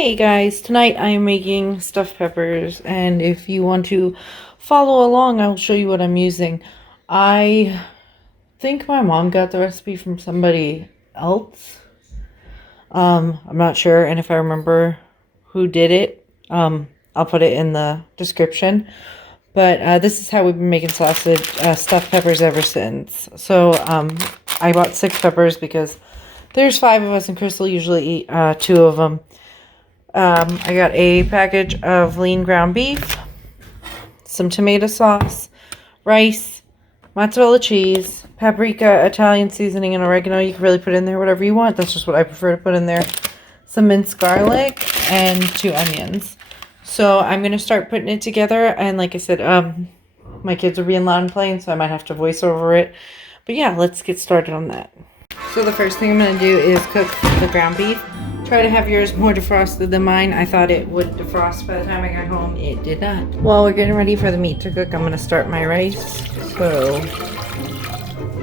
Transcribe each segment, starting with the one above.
Hey guys, tonight I am making stuffed peppers, and if you want to follow along, I'll show you what I'm using. I think my mom got the recipe from somebody else. I'm not sure, and if I remember who did it, I'll put it in the description. But this is how we've been making sausage, stuffed peppers ever since. So I bought 6 peppers because there's 5 of us, and Chris will usually eat 2 of them. I got a package of lean ground beef, some tomato sauce, rice, mozzarella cheese, paprika, Italian seasoning, and oregano. You can really put in there whatever you want. That's just what I prefer to put in there. Some minced garlic and 2 onions. So I'm going to start putting it together. And like I said, my kids are being loud and playing, so I might have to voice over it. But yeah, let's get started on that. So the first thing I'm going to do is cook the ground beef. Try to have yours more defrosted than mine. I thought it would defrost by the time I got home. It did not. While we're getting ready for the meat to cook, I'm going to start my rice. So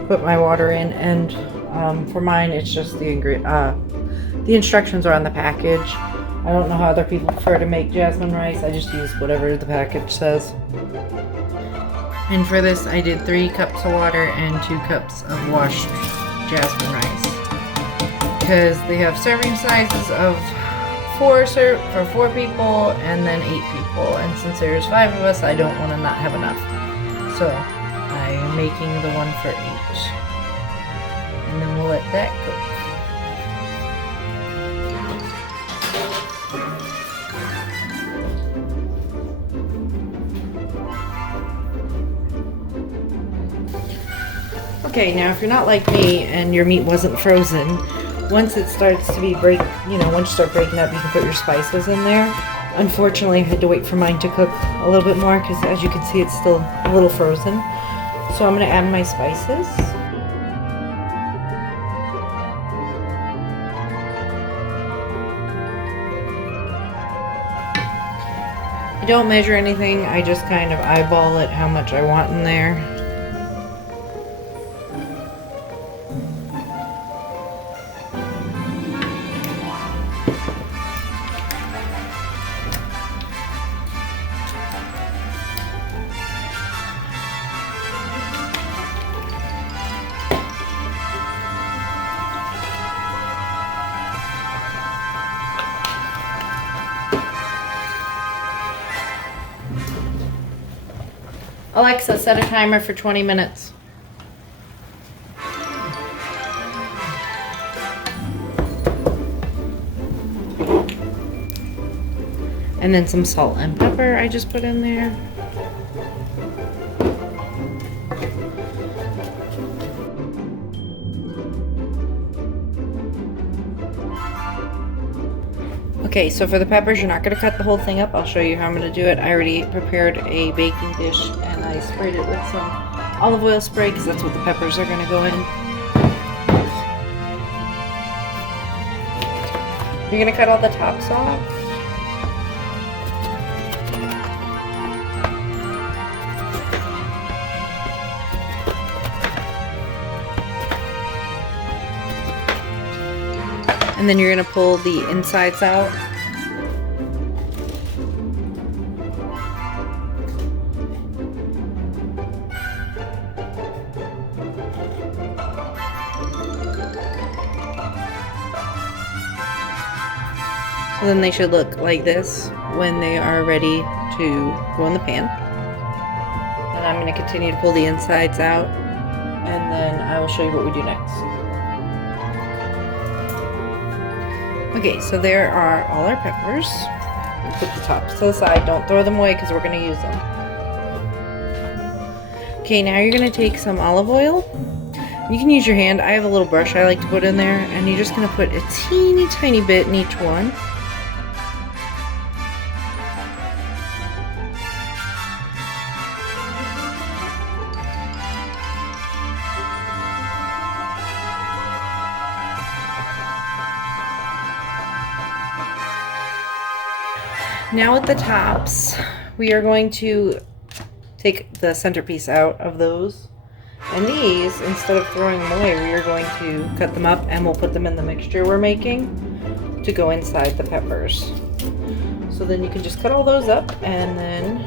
put my water in, and for mine it's just the instructions are on the package. I don't know how other people prefer to make jasmine rice. I just use whatever the package says. And for this I did 3 cups of water and 2 cups of washed jasmine rice, because they have serving sizes of 4 for 4 people and then 8 people, and since there's 5 of us, I don't want to not have enough, so I am making the one for each, and then we'll let that cook. Okay, now if you're not like me and your meat wasn't frozen, once it starts to be once you start breaking up, you can put your spices in there. Unfortunately, I had to wait for mine to cook a little bit more because, as you can see, it's still a little frozen. So I'm going to add my spices. I don't measure anything, I just kind of eyeball it how much I want in there. Alexa, set a timer for 20 minutes. And then some salt and pepper I just put in there. Okay, so for the peppers, you're not going to cut the whole thing up. I'll show you how I'm going to do it. I already prepared a baking dish, and I sprayed it with some olive oil spray because that's what the peppers are going to go in. You're going to cut all the tops off. And then you're going to pull the insides out. So then they should look like this when they are ready to go in the pan. And I'm going to continue to pull the insides out, and then I will show you what we do next. Okay, so there are all our peppers. We'll put the tops to the side. Don't throw them away because we're going to use them. Okay, now you're going to take some olive oil. You can use your hand. I have a little brush I like to put in there, and you're just going to put a teeny tiny bit in each one. Now with the tops, we are going to take the centerpiece out of those. And these, instead of throwing them away, we are going to cut them up and we'll put them in the mixture we're making. to go inside the peppers. So then you can just cut all those up, and then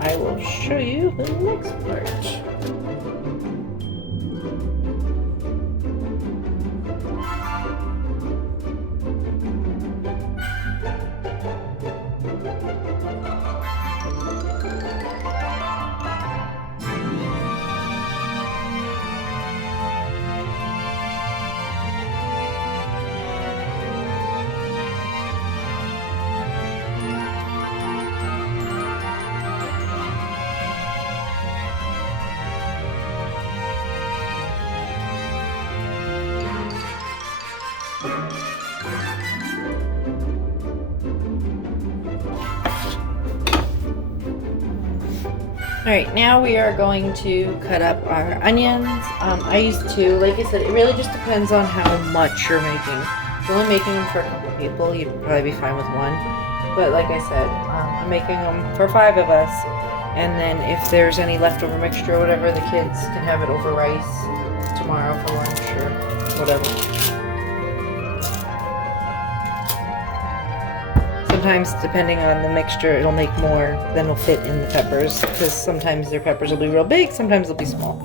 I will show you the next part. Alright, now we are going to cut up our onions. I use 2. Like I said, it really just depends on how much you're making. If you're only making them for a couple people, you'd probably be fine with 1. But like I said, I'm making them for 5 of us. And then if there's any leftover mixture or whatever, the kids can have it over rice tomorrow for lunch or whatever. Sometimes, depending on the mixture, it'll make more than will fit in the peppers, because sometimes their peppers will be real big, sometimes they'll be small.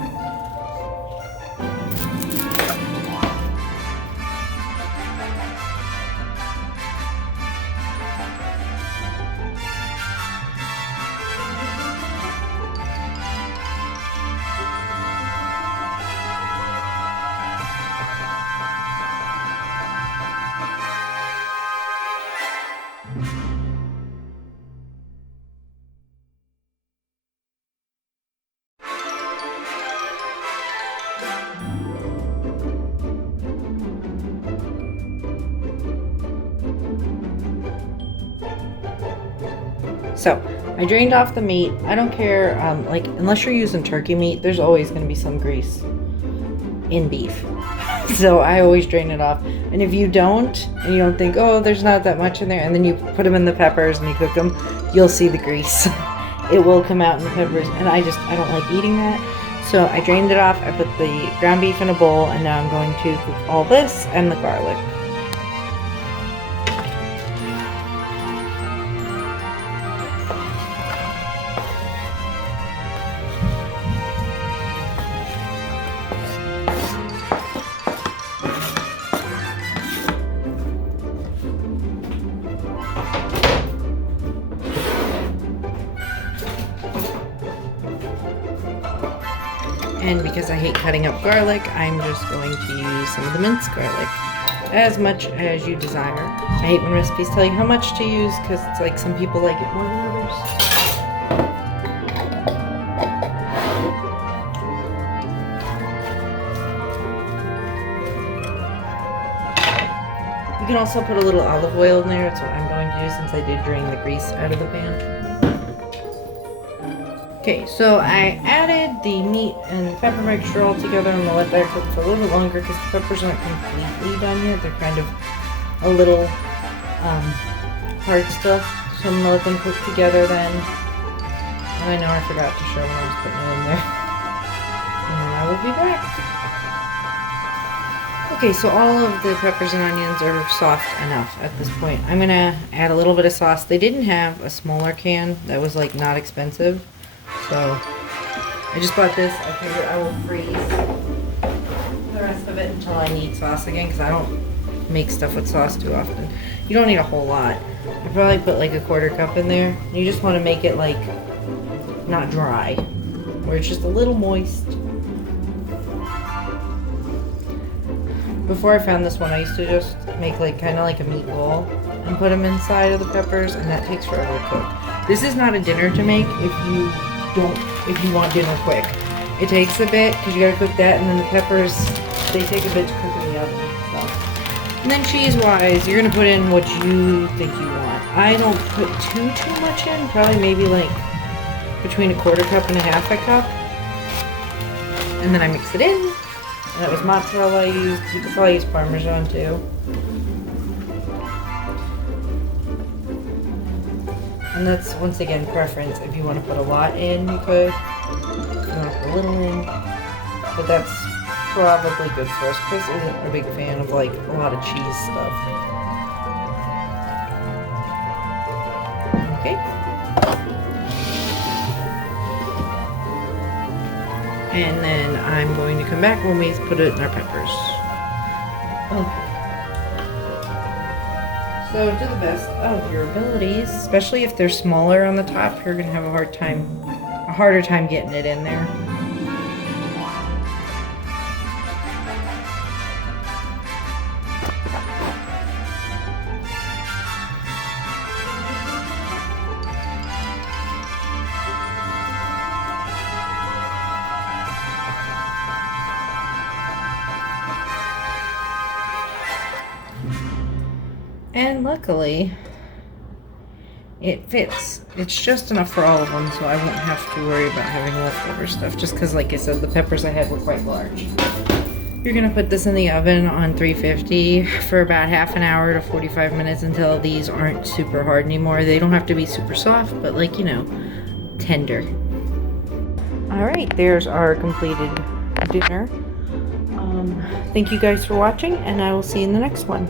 So, I drained off the meat. I don't care, like, unless you're using turkey meat, there's always going to be some grease in beef. So I always drain it off. And if you don't, and you don't think, oh, there's not that much in there, and then you put them in the peppers and you cook them, you'll see the grease. It will come out in the peppers, and I don't like eating that. So I drained it off. I put the ground beef in a bowl, and now I'm going to cook all this and the garlic. And because I hate cutting up garlic, I'm just going to use some of the minced garlic, as much as you desire. I hate when recipes tell you how much to use, because it's like some people like it more than others. You can also put a little olive oil in there. That's what I'm going to do, since I did drain the grease out of the pan. Okay, so I added the meat and the pepper mixture all together. I'm going to let that cook for a little bit longer because the peppers aren't completely done yet. They're kind of a little hard still. So I'm going to let them cook together then. And I know I forgot to show when I was putting it in there. And then I will be back. Okay, so all of the peppers and onions are soft enough at this point. I'm going to add a little bit of sauce. They didn't have a smaller can that was like not expensive. So I just bought this. I figured I will freeze the rest of it until I need sauce again, because I don't make stuff with sauce too often. You don't need a whole lot. I probably put like a 1/4 cup in there. You just want to make it like not dry, where it's just a little moist. Before I found this one, I used to just make like kind of like a meatball and put them inside of the peppers, and that takes forever to cook. This is not a dinner to make if you want dinner quick. It takes a bit because you gotta cook that, and then the peppers, they take a bit to cook in the oven. So. And then cheese wise, you're gonna put in what you think you want. I don't put too much in, probably maybe like between a 1/4 cup and a 1/2 cup. And then I mix it in. And that was mozzarella I used. You could probably use Parmesan too. And that's, once again, preference. If you want to put a lot in, you could. If you want to put a little in. But that's probably good for us. Chris isn't a big fan of, like, a lot of cheese stuff. Okay. And then I'm going to come back when we put it in our peppers. Okay. So to the best of your abilities, especially if they're smaller on the top, you're gonna have a harder time getting it in there. And luckily, it fits. It's just enough for all of them, so I won't have to worry about having leftover stuff, just because, like I said, the peppers I had were quite large. You're gonna put this in the oven on 350 for about half an hour to 45 minutes until these aren't super hard anymore. They don't have to be super soft, but like, you know, tender. All right, there's our completed dinner. Thank you guys for watching, and I will see you in the next one.